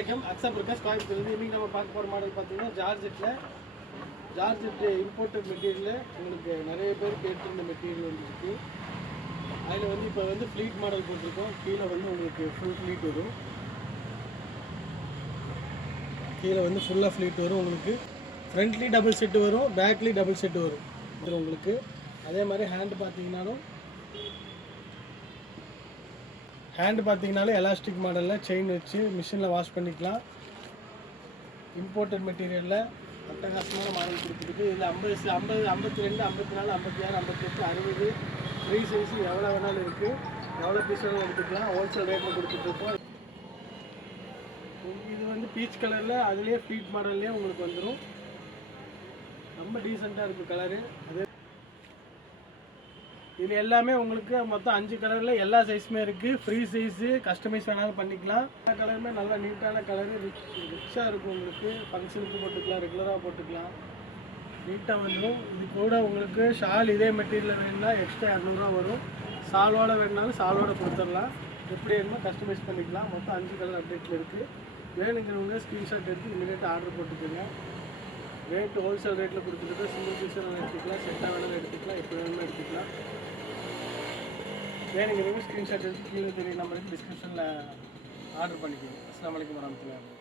வணக்கம். அக்ஸா பிரகாஷ் கோயம்புத்தூர்லேருந்து. இன்றைக்கி நம்ம பார்க்க போகிற மாடல் பார்த்தீங்கன்னா ஜார்ஜெட் இம்போர்ட்டட் மெட்டீரியலில் உங்களுக்கு நிறைய பேர் கேட்டிருந்த மெட்டீரியல் வந்துருக்கு. அதில் வந்து இப்போ வந்து ஃப்ளீட் மாடல் போட்டிருக்கோம். கீழே வந்து உங்களுக்கு ஃபுல் ஃப்ளீட் வரும். கீழே வந்து ஃபுல்லாக ஃப்ளீட் வரும். உங்களுக்கு ஃப்ரண்ட்லி டபுள் செட்டு வரும், பேக்லி டபுள் செட்டு வரும் இது உங்களுக்கு. அதே மாதிரி ஹேண்டு பார்த்தீங்கனாலே எலாஸ்டிக் மாடலில் செயின் வச்சு மிஷினில் வாஷ் பண்ணிக்கலாம். இம்போர்ட்டட் மெட்டீரியலில் அட்டகாசமான மாடல் கொடுத்துருக்கு. இதில் 50, 52, 54, 56, 58, 60 ஃப்ரீ சைஸு எவ்வளோ வேணாலும் இருக்குது. எவ்வளோ பீஸ் வேணாலும் எடுத்துக்கலாம். ஹோல்சேல் ரேட்டில் கொடுத்துட்ருக்கோம். இது வந்து பீச் கலரில் அதுலேயே ஃப்ளீட் மாடல்லே உங்களுக்கு வந்துடும். ரொம்ப டீசெண்டாக இருக்குது கலரு. அதே இது எல்லாமே உங்களுக்கு மொத்தம் 5 கலரில் எல்லா சைஸுமே இருக்குது. ஃப்ரீ சைஸு, கஸ்டமைஸ் வேணாலும் பண்ணிக்கலாம். எல்லா கலருமே நல்லா நீட்டான கலரு, ரிச்சாக இருக்கும். உங்களுக்கு ஃபங்க்ஷனுக்கு போட்டுக்கலாம், ரெகுலராக போட்டுக்கலாம், நீட்டாக வந்துடும். இது கூட உங்களுக்கு ஷால் இதே மெட்டீரியல் வேணும்னா எக்ஸ்ட்ரா 200 வரும். சாலோட வேணுனாலும் சாலோட கொடுத்துடலாம். எப்படி வேணுமோ கஸ்டமைஸ் பண்ணிக்கலாம். மொத்தம் 5 கலர் அப்டேட்டில் இருக்குது. வேணுங்கிறவங்க ஸ்க்ரீன்ஷாட் எடுத்து இமீடியட்டாக ஆர்டர் போட்டுக்கோங்க. ரேட்டு ஹோல்சேல் ரேட்டில் கொடுத்துட்டு சிங்கிள் பீஸ் வேணாலும் எடுத்துக்கலாம், செட்டாக வேணாலும் எடுத்துக்கலாம், எப்படி வேணுமோ எடுத்துக்கலாம். வேணுங்கிறவங்க ஸ்க்ரீன்ஷாட் எடுத்து கீழே தெரிய நம்பருக்கு டிஸ்கிரிப்ஷனில் ஆர்டர் பண்ணிக்கோங்க. அஸ்ஸலாமு அலைக்கும் வரஹ்மத்துல்லாஹி.